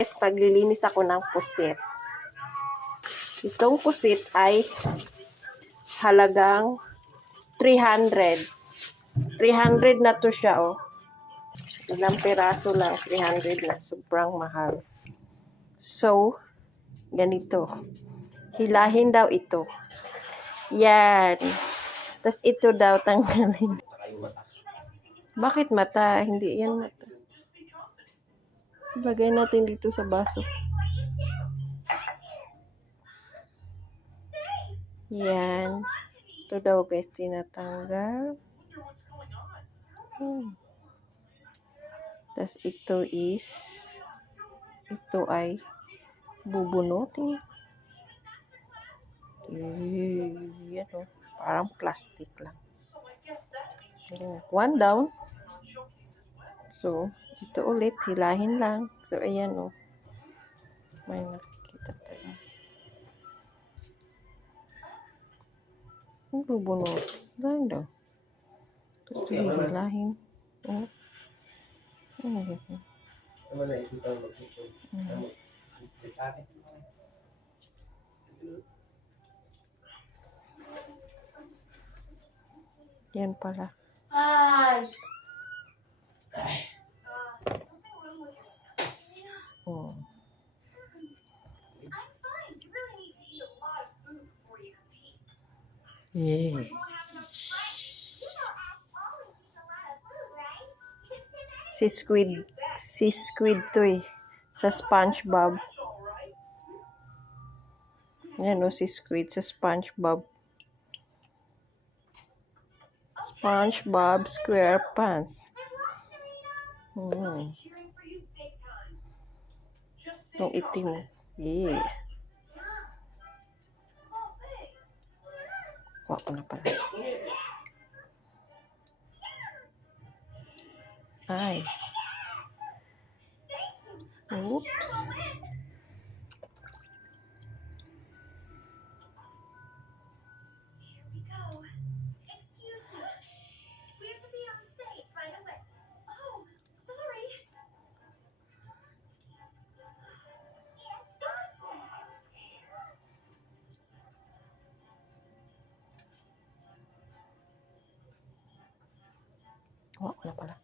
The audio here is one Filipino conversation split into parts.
Yes, paglilinis ako ng pusit. Itong pusit ay halagang 300. 300 na to siya, oh. Ilang piraso lang, 300 na. Sobrang mahal. So, ganito. Hilahin daw ito. Yan. Tapos ito daw tanggalin. Bakit mata? Hindi yan mata. Lagay natin dito sa baso. Yan. Ito daw guys, tinatanggal. Hmm. Tapos ito is, ito ay bubunutin. Yan o. Parang plastic lang. One down. So, ito ulit, hilahin lang. So, ayan o. May nakikita tayo. Ang bubunot. Ganun daw. Ito hihilahin. Oh. Ano ganyan? Naman na isipan magsipon. Sitake. Yan pala. Ay! Serena? Oh. Yeah. Si Squid. Si Squid to eh. Sa Spongebob. Yan o, si Squid sa Spongebob. Spongebob SquarePants. Time. Itong itim. Yeah. Kuha ko na pala. Ay. Oops. Kuha ko na pala.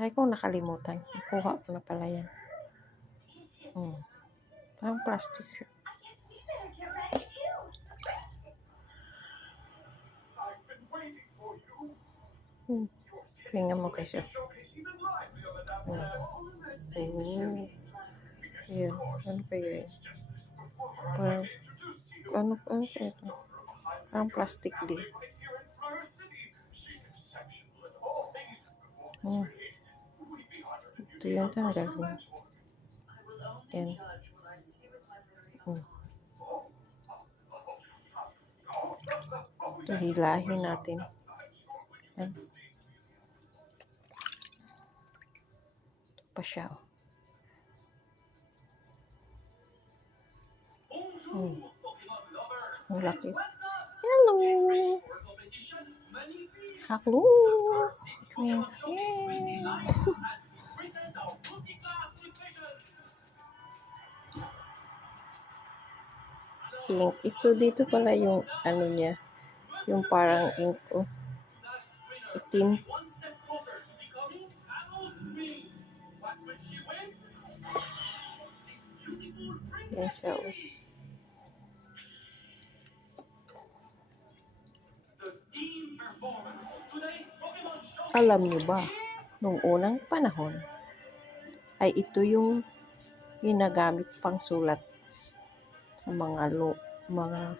Ay, kung nakalimutan. Kuha ko na pala yan. Hmm. Parang plastic siya. I guess we better get ready too. I've been waiting for you. Hmm. Tingnan mo kasi. Showcase even livelier than that. Hmm. Oh. Yan. Ano pa yun? It's just this performer I'd Parang, like to introduce to you. ano, ano pa ito? Parang plastic din. Hmm. Ito yung tanggal mo. Yan. Hmm. Ito, hilahin natin. Yan. Pa siya. oh. Hmm. Ang laki. Hello! Hello! Yay! ink. Ito dito pala yung ano niya. Yung parang ink. Oh. Itim. Yan siya. Oh. Alam niyo ba, nung unang panahon, ay ito yung ginagamit pang sulat sa mga lo, mga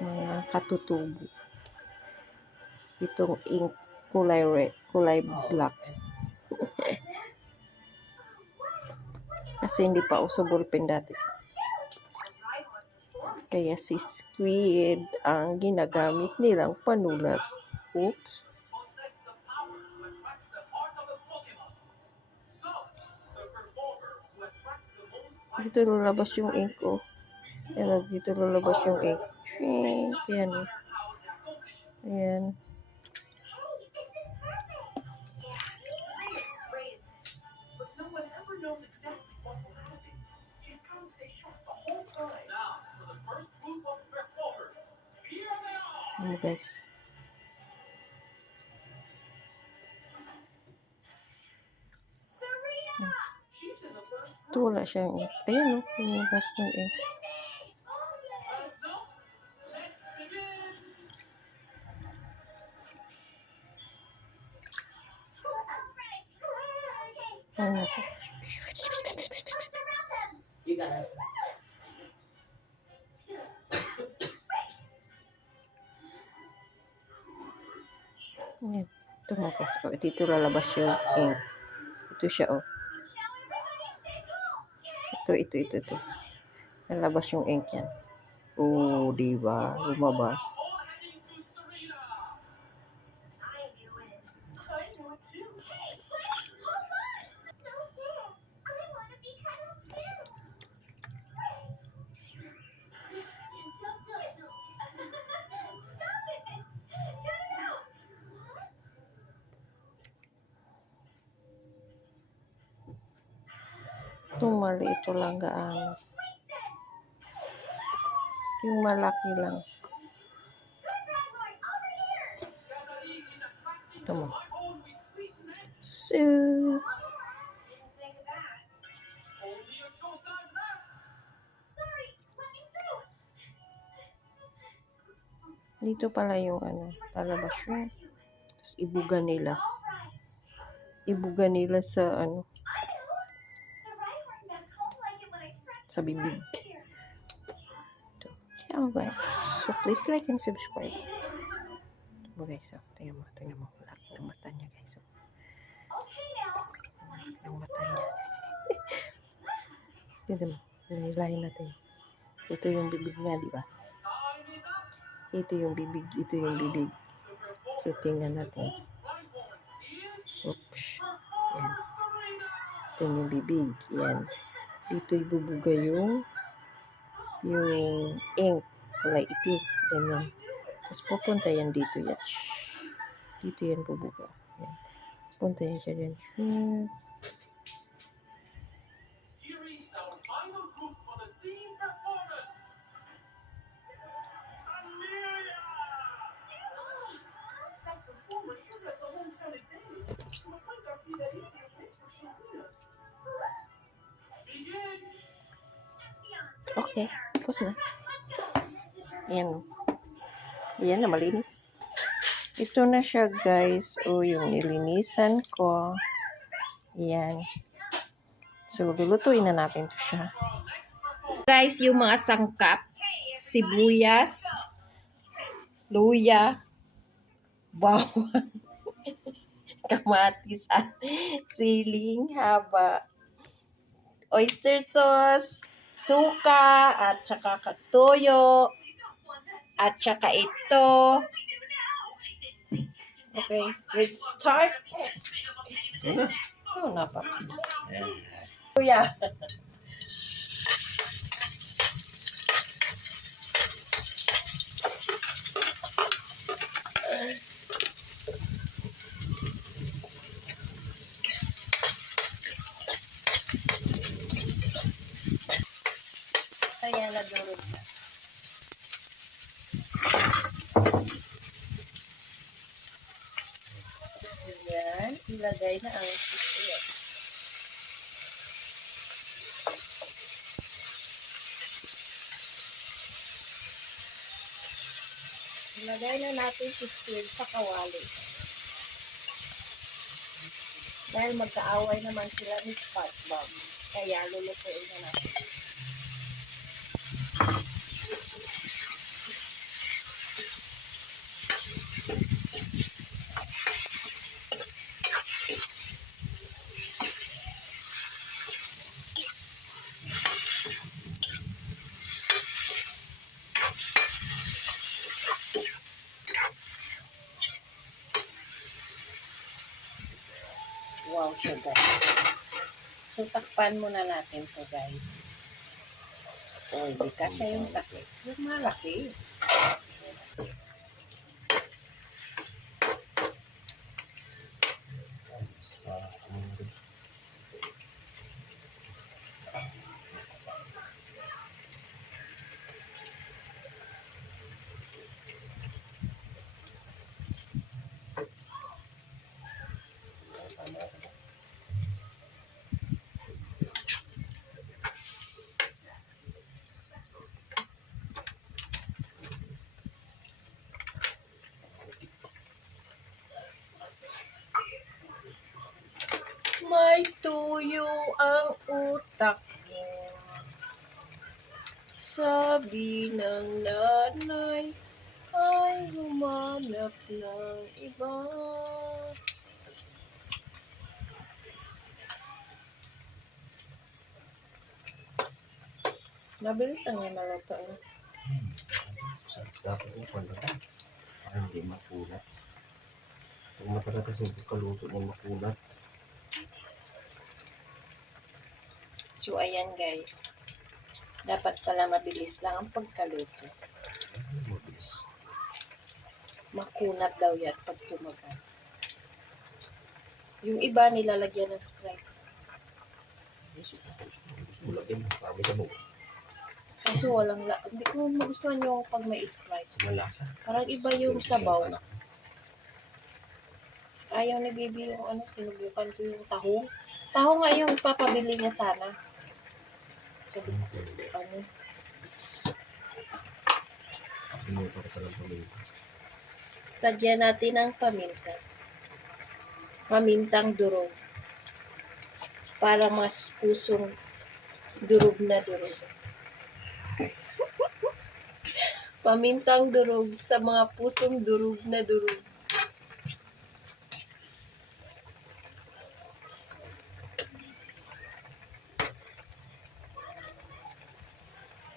mga katutubo. Itong ink kulay red, kulay black. Kasi hindi pa uso ballpen dati. Kaya si squid ang ginagamit nilang panulat. Oops. Dito lalabas yung ink ko. Ayan, dito lalabas yung ink. Chink. Ayan. Ayan. Hey, this Ito wala siyang ink. Ayun o, lumabas ng ink. Get me! Oh, yeah! Uh, no. Let's begin. Alright. Okay. Ano? Let's surround them. You got us. Race. Yan. Ito mo guys. O, dito lalabas yung ink. Ito siya o. Ito, ito, ito, ito. Lalabas yung ink yan. Oo, di ba? Lumabas. Itong mali, ito lang gaano. Yung malaki lang. Ito mo. So, dito pala yung ano, so yun. Tapos ibuga nila. Ibuga nila sa ano, Sa bibig. Kaya guys. So, please like and subscribe. Ito mo guys, oh. Tingnan mo, tingnan mo. Laki ng mata niya guys. Oh. And mata niya. Tingnan mo. Nailayin natin. Ito yung bibig niya, di ba? Ito yung bibig. Ito yung bibig. So, tingnan natin. Oops. Serena. Ito yung bibig. Yan. Dito ibubuga yung yung ink. Kulay itim. Ganyan. Tapos pupunta yan dito yan. Dito yan bubuga. Yan. Punta yan siya yan. Sure has the hometown advantage, so it might not be that easy to win for Serena. Okay. Tapos na. Ayan. Ayan na, malinis. Ito na siya, guys. O, yung nilinisan ko. Ayan. So, lulutuin na natin to siya. Guys, yung mga sangkap, sibuyas, luya, bawang, kamatis, at siling haba, oyster sauce, suka, at saka katoyo, at saka ito. Okay, let's start. Oh, na, Paps. Luya. Ayan, nagulog na. Ayan, ilagay na ang sisiyot. Ilagay na natin sisiyot sa kawali. Dahil magkaaway naman sila ni SpongeBob. Kaya lulutuin na natin. Wow siya guys. So, takpan muna natin to guys. So, hindi kasya yung laki. Yung malaki. May tuyo ang utak mo. Sabi ng nanay ay humanap ng iba. Mabilis ang yung naluto. no? Sa dapat yung ka. Para hindi makunat. Pag matagal kasi kaluto ng makunat. So, ayan guys. Dapat pala mabilis lang ang pagkaluto. Mabilis? Makunat daw yan pag tumagal. Yung iba nilalagyan ng Sprite. Gusto mo lagyan mo. Para may sabog. Kaso walang la... Hindi ko magustuhan yung pag may Sprite. Malasa. Parang iba yung sabaw. Ayaw ni Bibi yung ano, sinubukan ko yung tahong. Tahong nga yung papabili niya sana. Sabi ko, ano, Sinuto ko talagang pamilya. Lagyan natin ng paminta. Pamintang durog. Para mas pusong durog na durog. Pamintang durog sa mga pusong durog na durog.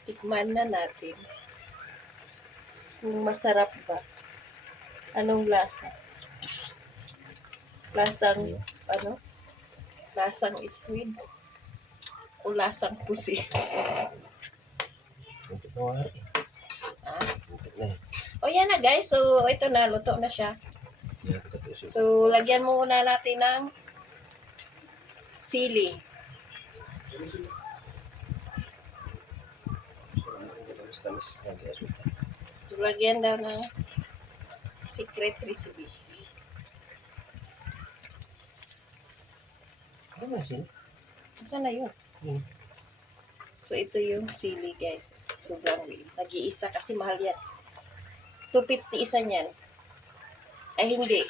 Tikman na natin kung masarap ba. Anong lasa? Lasang, ano? Lasang squid? O lasang pusi? Wari. ah? Kuntit na eh. O yan na guys, so ito na, luto na siya. So, lagyan mo muna natin ng sili. So, lagyan daw ng secret recipe. Ano na sin? Saan na yun? Hmm. So, ito yung sili, guys. Sobrang liit. Nag-iisa kasi mahal yan. 250 isa niyan. Ay, hindi.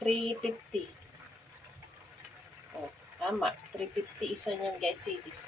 350. Oh, tama. 350 isa niyan, guys, sili.